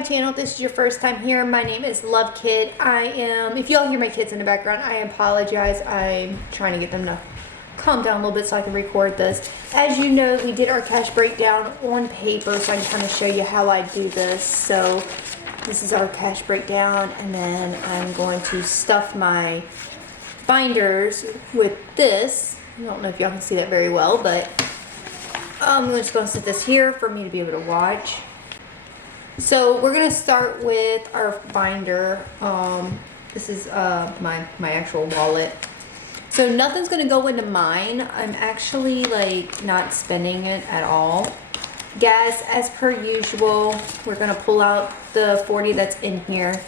my channel. If this is your first time here, my name is Love Kid. If you all hear my kids in the background, I apologize. I'm trying to get them to calm down a little bit so I can record this. As you know, we did our cash breakdown on paper, so I can kind of show you how I do this. So this is our cash breakdown, and then I'm going to stuff my binders with this. I don't know if y'all can see that very well, but I'm just going to set this here for me to be able to watch. So we're going to start with our binder. This is my actual wallet. So nothing's going to go into mine. I'm actually like not spending it at all. Gas, as per usual, we're going to pull out the 40 that's in here.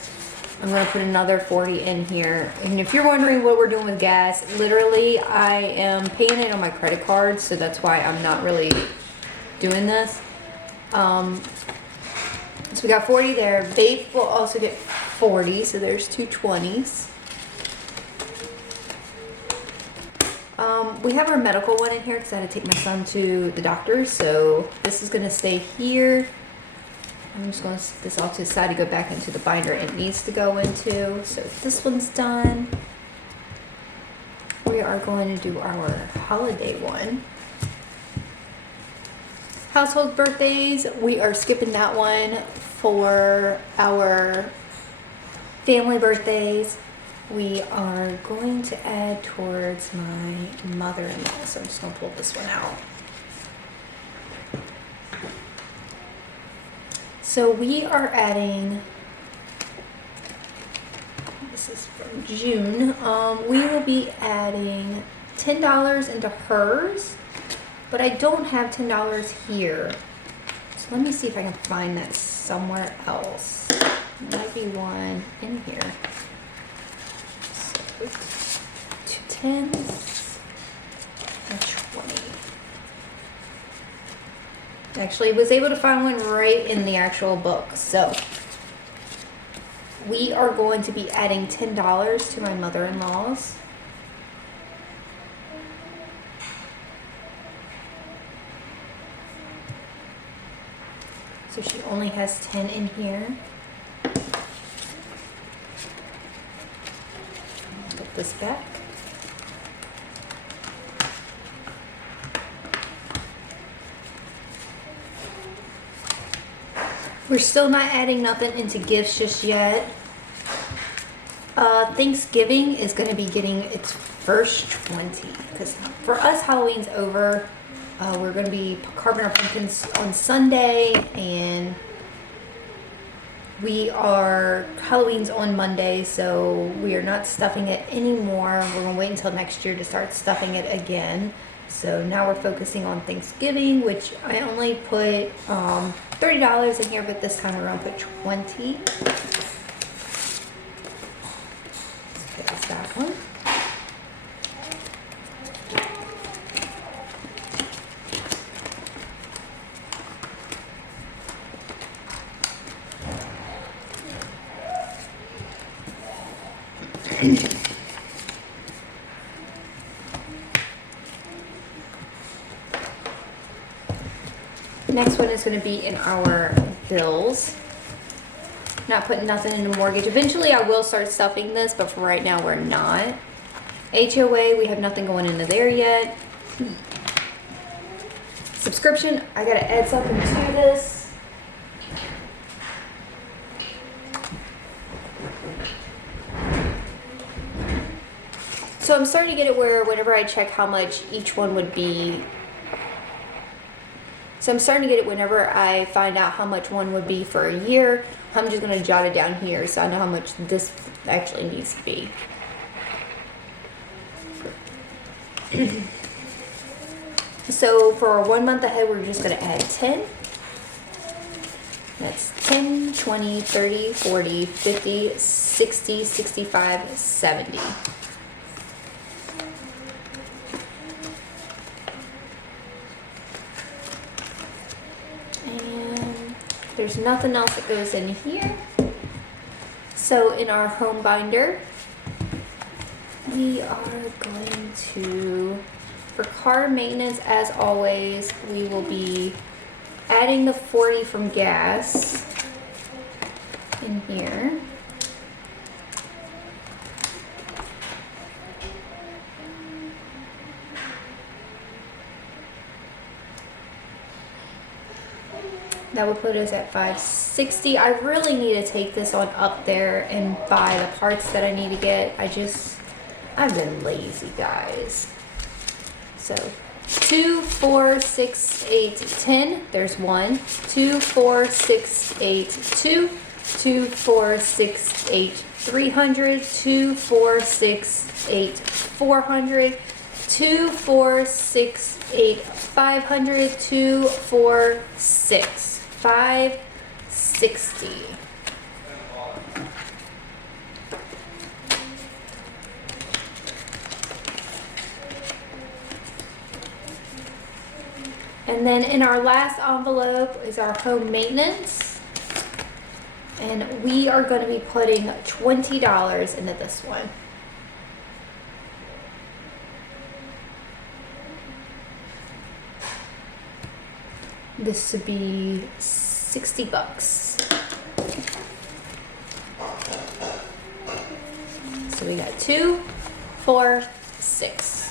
I'm going to put another 40 in here. And if you're wondering what we're doing with gas, literally I am paying it on my credit card, so that's why I'm not really doing this. So we got 40 there. Vape will also get 40, so there's two 20s. We have our medical one in here because I had to take my son to the doctor, so this is going to stay here. I'm just going to set this off to the side to go back into the binder it needs to go into. So this one's done. We are going to do our holiday one. Household birthdays, we are skipping that one. For our family birthdays, we are going to add towards my mother-in-law. So I'm just going to pull this one out. So we are adding, this is from June, we will be adding $10 into hers, but I don't have $10 here. So let me see if I can find that somewhere else. There might be one in here. So, 2 10s and 20. Actually, was able to find one right in the actual book. So we are going to be adding $10 to my mother-in-law's. So she only has 10 in here. Put this back. We're still not adding nothing into gifts just yet. Thanksgiving is going to be getting its first 20 because for us Halloween's over. We're going to be carving our pumpkins on Sunday, and Halloween's on Monday, so we are not stuffing it anymore. We're going to wait until next year to start stuffing it again. So now we're focusing on Thanksgiving, which I only put $30 in here, but this time we're going to put 20. Let's fix that one. Next one is going to be in our bills. Not putting nothing in the mortgage. Eventually I will start stuffing this, but for right now we're not. HOA, we have nothing going into there yet. Subscription, I got to add something to this. So I'm starting to get it where whenever I check how much each one would be. So I'm starting to get it whenever I find out how much one would be for a year. I'm just going to jot it down here so I know how much this actually needs to be. So for 1 month ahead, we're just going to add 10. That's 10, 20, 30, 40, 50, 60, 65, 70. There's nothing else that goes in here. So in our home binder, we are going to, for car maintenance, as always, we will be adding the 40 from gas. in here. That would put us at $560. I really need to take this on up there and buy the parts that I need to get. I've been lazy, guys. So 2, 4, 6, 8, 10. There's 1. 2, 4, 6, 8, 2. 2, 4, 6, 8, 300. 2, 4, 6, 8, 400. 2, 4, 6, 8, 500. 2, 4, 6. 560. And then in our last envelope is our home maintenance. And we are going to be putting $20 into this one. This would be $60. So we got 2, 4, 6.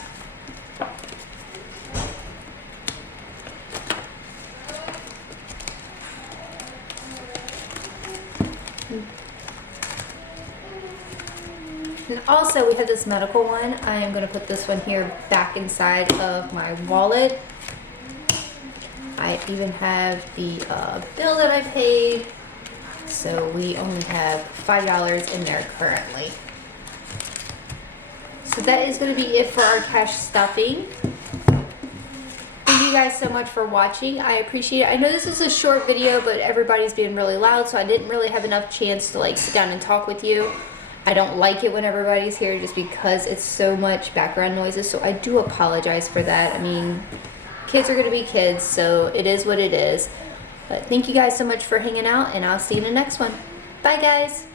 And also we have this medical one. I am going to put this one here back inside of my wallet. I even have the bill that I paid, so we only have $5 in there currently. So that is going to be it for our cash stuffing. Thank you guys so much for watching. I appreciate it. I know this is a short video, but everybody's being really loud, so I didn't really have enough chance to like sit down and talk with you. I don't like it when everybody's here just because it's so much background noises, so I do apologize for that. I mean, kids are going to be kids, so it is what it is. But thank you guys so much for hanging out, and I'll see you in the next one. Bye, guys.